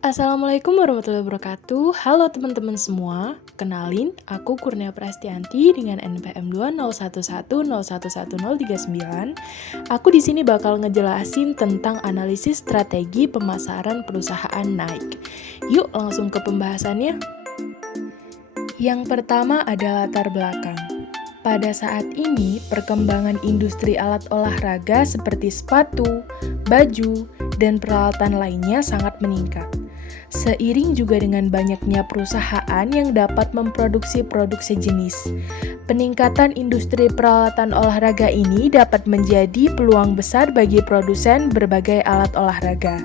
Assalamualaikum warahmatullahi wabarakatuh. Halo teman-teman semua. Kenalin, aku Kurnia Prastianti dengan NPM 20110111039. Aku di sini bakal ngejelasin tentang analisis strategi pemasaran perusahaan Nike. Yuk langsung ke pembahasannya. Yang pertama ada latar belakang. Pada saat ini, perkembangan industri alat olahraga seperti sepatu, baju, dan peralatan lainnya sangat meningkat. Seiring juga dengan banyaknya perusahaan yang dapat memproduksi produk sejenis, peningkatan industri peralatan olahraga ini dapat menjadi peluang besar bagi produsen berbagai alat olahraga.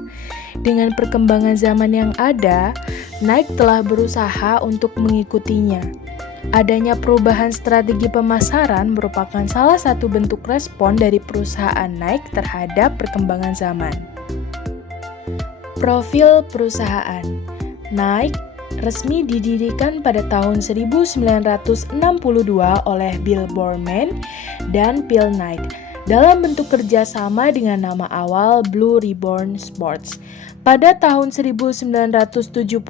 Dengan perkembangan zaman yang ada, Nike telah berusaha untuk mengikutinya. Adanya perubahan strategi pemasaran merupakan salah satu bentuk respon dari perusahaan Nike terhadap perkembangan zaman. Profil perusahaan Nike resmi didirikan pada tahun 1962 oleh Bill Bowerman dan Phil Knight dalam bentuk kerjasama dengan nama awal Blue Ribbon Sports. Pada tahun 1972,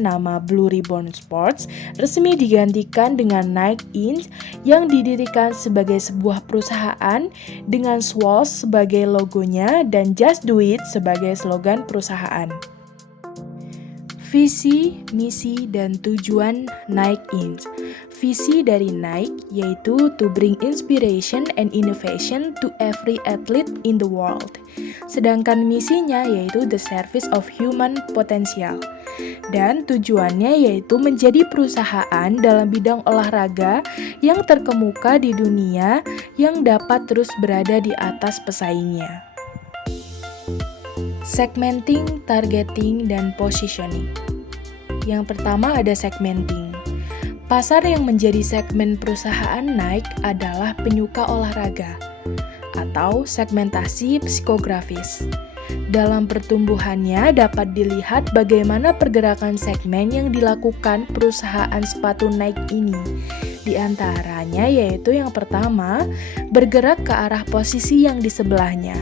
nama Blue Ribbon Sports resmi digantikan dengan Nike Inc. yang didirikan sebagai sebuah perusahaan dengan Swoosh sebagai logonya dan Just Do It sebagai slogan perusahaan. Visi, misi, dan tujuan Nike Inc. Visi dari Nike yaitu to bring inspiration and innovation to every athlete in the world. Sedangkan misinya yaitu the service of human potential. Dan tujuannya yaitu menjadi perusahaan dalam bidang olahraga yang terkemuka di dunia yang dapat terus berada di atas pesaingnya. Segmenting, targeting, dan positioning. Yang pertama ada segmenting. Pasar yang menjadi segmen perusahaan Nike adalah penyuka olahraga atau segmentasi psikografis. Dalam pertumbuhannya dapat dilihat bagaimana pergerakan segmen yang dilakukan perusahaan sepatu Nike ini. Di antaranya yaitu yang pertama, bergerak ke arah posisi yang di sebelahnya.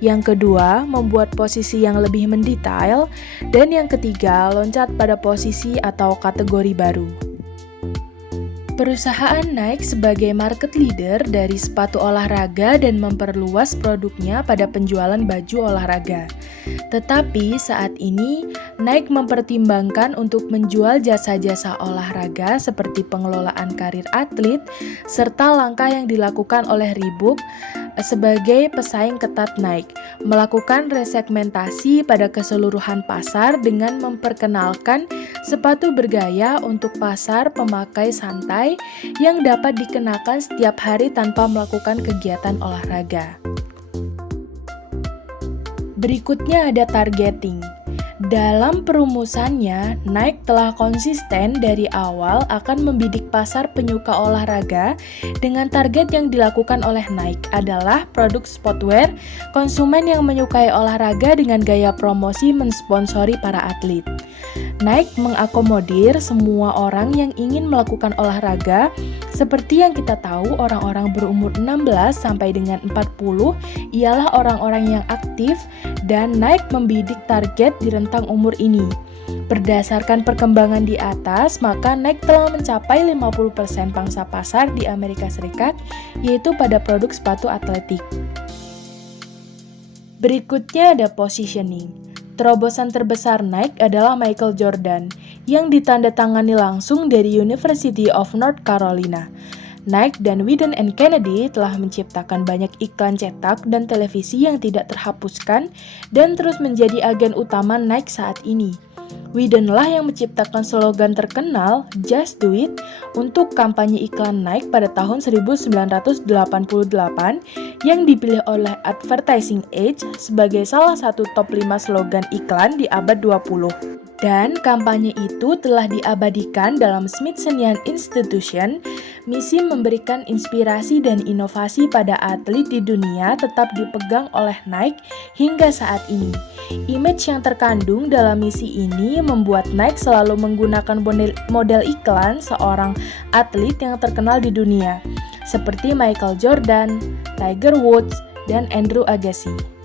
Yang kedua, membuat posisi yang lebih mendetail. Dan yang ketiga, loncat pada posisi atau kategori baru. Perusahaan Nike sebagai market leader dari sepatu olahraga dan memperluas produknya pada penjualan baju olahraga. Tetapi saat ini, Nike mempertimbangkan untuk menjual jasa-jasa olahraga seperti pengelolaan karir atlet, serta langkah yang dilakukan oleh Reebok sebagai pesaing ketat Nike, melakukan resegmentasi pada keseluruhan pasar dengan memperkenalkan sepatu bergaya untuk pasar pemakai santai yang dapat dikenakan setiap hari tanpa melakukan kegiatan olahraga. Berikutnya ada targeting. Dalam perumusannya, Nike telah konsisten dari awal akan membidik pasar penyuka olahraga dengan target yang dilakukan oleh Nike adalah produk sportwear, konsumen yang menyukai olahraga dengan gaya promosi mensponsori para atlet. Nike mengakomodir semua orang yang ingin melakukan olahraga, seperti yang kita tahu orang-orang berumur 16 sampai dengan 40 ialah orang-orang yang aktif dan Nike membidik target di rentang umur ini. Berdasarkan perkembangan di atas, maka Nike telah mencapai 50% pangsa pasar di Amerika Serikat, yaitu pada produk sepatu atletik. Berikutnya ada positioning. Terobosan terbesar Nike adalah Michael Jordan, yang ditandatangani langsung dari University of North Carolina. Nike dan Wieden & Kennedy telah menciptakan banyak iklan cetak dan televisi yang tidak terhapuskan dan terus menjadi agen utama Nike saat ini. Wieden lah yang menciptakan slogan terkenal Just Do It untuk kampanye iklan Nike pada tahun 1988 yang dipilih oleh Advertising Age sebagai salah satu top 5 slogan iklan di abad 20. Dan kampanye itu telah diabadikan dalam Smithsonian Institution. Misi memberikan inspirasi dan inovasi pada atlet di dunia tetap dipegang oleh Nike hingga saat ini. Image yang terkandung dalam misi ini membuat Nike selalu menggunakan model iklan seorang atlet yang terkenal di dunia, seperti Michael Jordan, Tiger Woods, dan Andrew Agassi.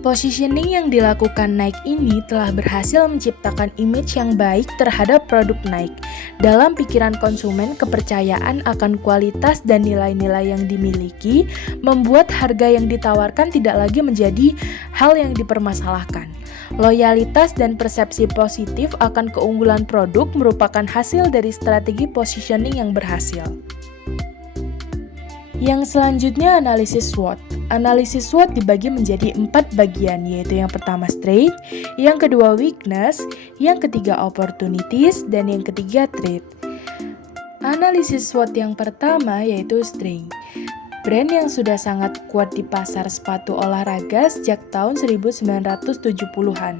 Positioning yang dilakukan Nike ini telah berhasil menciptakan image yang baik terhadap produk Nike. Dalam pikiran konsumen, kepercayaan akan kualitas dan nilai-nilai yang dimiliki membuat harga yang ditawarkan tidak lagi menjadi hal yang dipermasalahkan. Loyalitas dan persepsi positif akan keunggulan produk merupakan hasil dari strategi positioning yang berhasil. Yang selanjutnya analisis SWOT. Analisis SWOT dibagi menjadi 4 bagian, yaitu yang pertama strength, yang kedua weakness, yang ketiga opportunities, dan yang ketiga threat. Analisis SWOT yang pertama yaitu strength. Brand yang sudah sangat kuat di pasar sepatu olahraga sejak tahun 1970-an.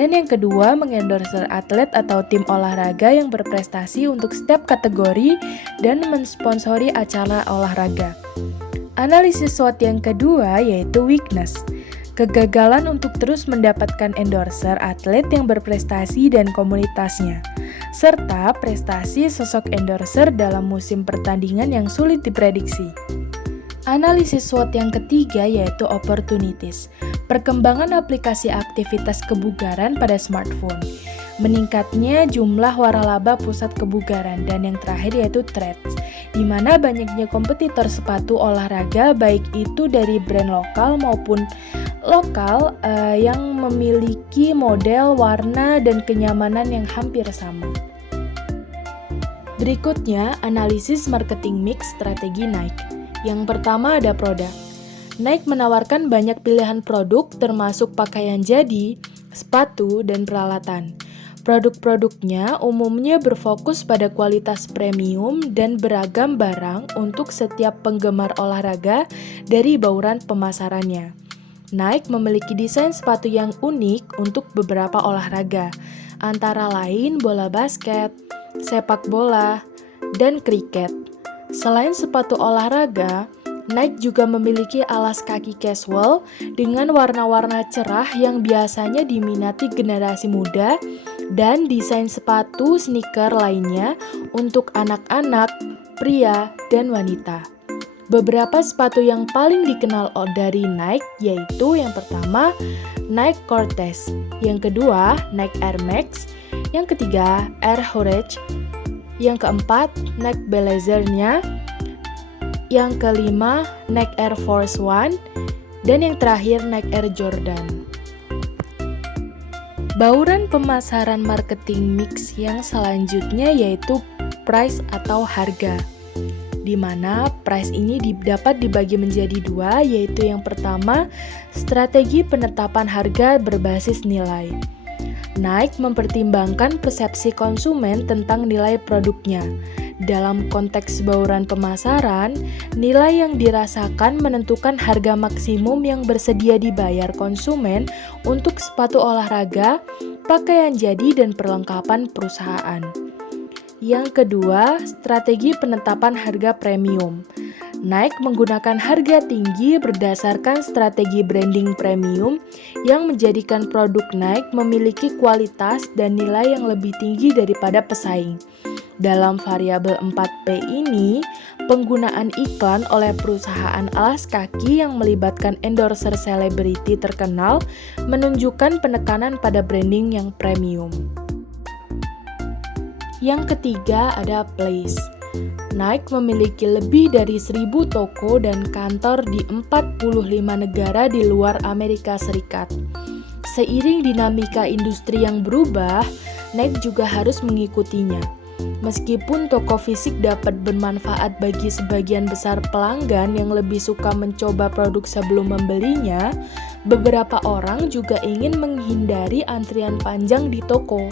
Dan yang kedua, mengendorser atlet atau tim olahraga yang berprestasi untuk setiap kategori dan mensponsori acara olahraga. Analisis SWOT yang kedua yaitu weakness. Kegagalan untuk terus mendapatkan endorser atlet yang berprestasi dan komunitasnya, serta prestasi sosok endorser dalam musim pertandingan yang sulit diprediksi. Analisis SWOT yang ketiga yaitu opportunities. Perkembangan aplikasi aktivitas kebugaran pada smartphone, meningkatnya jumlah waralaba pusat kebugaran, dan yang terakhir yaitu threats, di mana banyaknya kompetitor sepatu olahraga baik itu dari brand lokal maupun lokal yang memiliki model, warna, dan kenyamanan yang hampir sama. Berikutnya, analisis marketing mix strategi Nike. Yang pertama ada produk. Nike menawarkan banyak pilihan produk termasuk pakaian jadi, sepatu, dan peralatan. Produk-produknya umumnya berfokus pada kualitas premium dan beragam barang untuk setiap penggemar olahraga dari bauran pemasarannya. Nike memiliki desain sepatu yang unik untuk beberapa olahraga, antara lain bola basket, sepak bola, dan kriket. Selain sepatu olahraga, Nike juga memiliki alas kaki casual dengan warna-warna cerah yang biasanya diminati generasi muda dan desain sepatu sneaker lainnya untuk anak-anak, pria, dan wanita. Beberapa sepatu yang paling dikenal dari Nike yaitu yang pertama Nike Cortez, yang kedua Nike Air Max, yang ketiga Air Courage, yang keempat Nike Blazer-nya, yang kelima Nike Air Force One, dan yang terakhir Nike Air Jordan. Bauran pemasaran marketing mix yang selanjutnya yaitu price atau harga, di mana price ini dapat dibagi menjadi dua, yaitu yang pertama strategi penetapan harga berbasis nilai. Nike mempertimbangkan persepsi konsumen tentang nilai produknya. Dalam konteks bauran pemasaran, nilai yang dirasakan menentukan harga maksimum yang bersedia dibayar konsumen untuk sepatu olahraga, pakaian jadi, dan perlengkapan perusahaan. Yang kedua, strategi penetapan harga premium. Nike menggunakan harga tinggi berdasarkan strategi branding premium yang menjadikan produk Nike memiliki kualitas dan nilai yang lebih tinggi daripada pesaing. Dalam variabel 4P ini, penggunaan iklan oleh perusahaan alas kaki yang melibatkan endorser selebriti terkenal menunjukkan penekanan pada branding yang premium. Yang ketiga ada place. Nike memiliki lebih dari 1.000 toko dan kantor di 45 negara di luar Amerika Serikat. Seiring dinamika industri yang berubah, Nike juga harus mengikutinya. Meskipun toko fisik dapat bermanfaat bagi sebagian besar pelanggan yang lebih suka mencoba produk sebelum membelinya, beberapa orang juga ingin menghindari antrian panjang di toko.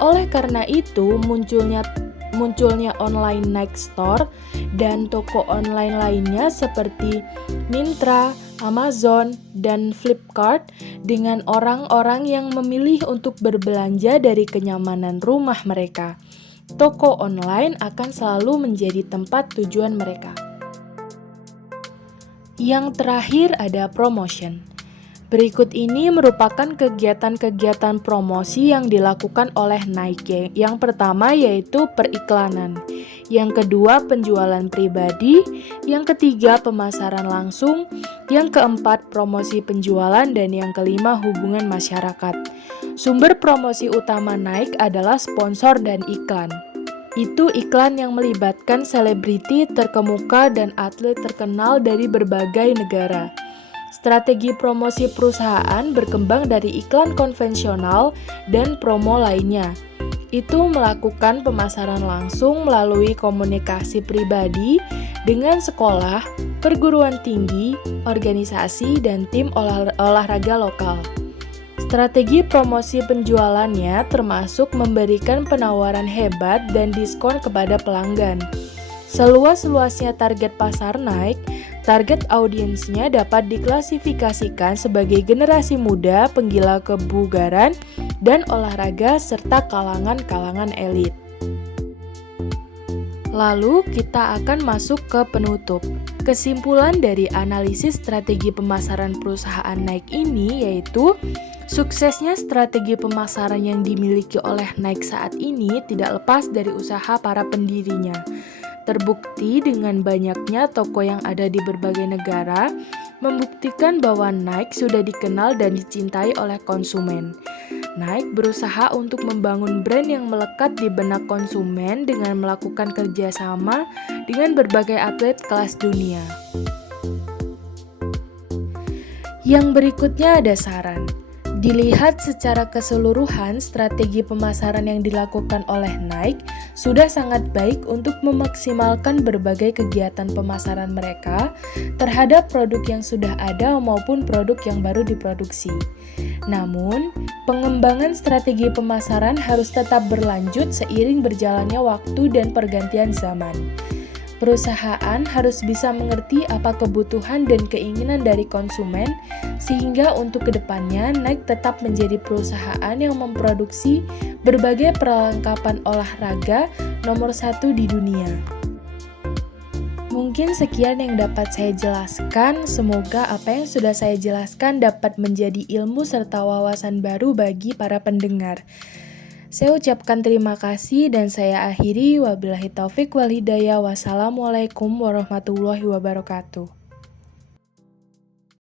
Oleh karena itu, munculnya online Nike Store dan toko online lainnya seperti Myntra, Amazon, dan Flipkart dengan orang-orang yang memilih untuk berbelanja dari kenyamanan rumah mereka. Toko online akan selalu menjadi tempat tujuan mereka. Yang terakhir ada promotion. Berikut ini merupakan kegiatan-kegiatan promosi yang dilakukan oleh Nike. Yang pertama yaitu periklanan, yang kedua penjualan pribadi, yang ketiga pemasaran langsung, yang keempat promosi penjualan, dan yang kelima hubungan masyarakat. Sumber promosi utama Nike adalah sponsor dan iklan. Itu iklan yang melibatkan selebriti terkemuka dan atlet terkenal dari berbagai negara. Strategi promosi perusahaan berkembang dari iklan konvensional dan promo lainnya. Itu melakukan pemasaran langsung melalui komunikasi pribadi dengan sekolah, perguruan tinggi, organisasi, dan tim olahraga lokal. Strategi promosi penjualannya termasuk memberikan penawaran hebat dan diskon kepada pelanggan. Seluas-luasnya target pasar Nike, target audiensnya dapat diklasifikasikan sebagai generasi muda, penggila kebugaran, dan olahraga, serta kalangan-kalangan elit. Lalu kita akan masuk ke penutup. Kesimpulan dari analisis strategi pemasaran perusahaan Nike ini yaitu suksesnya strategi pemasaran yang dimiliki oleh Nike saat ini tidak lepas dari usaha para pendirinya. Terbukti dengan banyaknya toko yang ada di berbagai negara, membuktikan bahwa Nike sudah dikenal dan dicintai oleh konsumen. Nike berusaha untuk membangun brand yang melekat di benak konsumen dengan melakukan kerjasama dengan berbagai atlet kelas dunia. Yang berikutnya ada saran. Dilihat secara keseluruhan, strategi pemasaran yang dilakukan oleh Nike sudah sangat baik untuk memaksimalkan berbagai kegiatan pemasaran mereka terhadap produk yang sudah ada maupun produk yang baru diproduksi. Namun, pengembangan strategi pemasaran harus tetap berlanjut seiring berjalannya waktu dan pergantian zaman. Perusahaan harus bisa mengerti apa kebutuhan dan keinginan dari konsumen, sehingga untuk kedepannya Nike tetap menjadi perusahaan yang memproduksi berbagai perlengkapan olahraga nomor 1 di dunia. Mungkin sekian yang dapat saya jelaskan. Semoga apa yang sudah saya jelaskan dapat menjadi ilmu serta wawasan baru bagi para pendengar. Saya ucapkan terima kasih dan saya akhiri. Wabillahi taufik wal hidayah. Wassalamualaikum warahmatullahi wabarakatuh.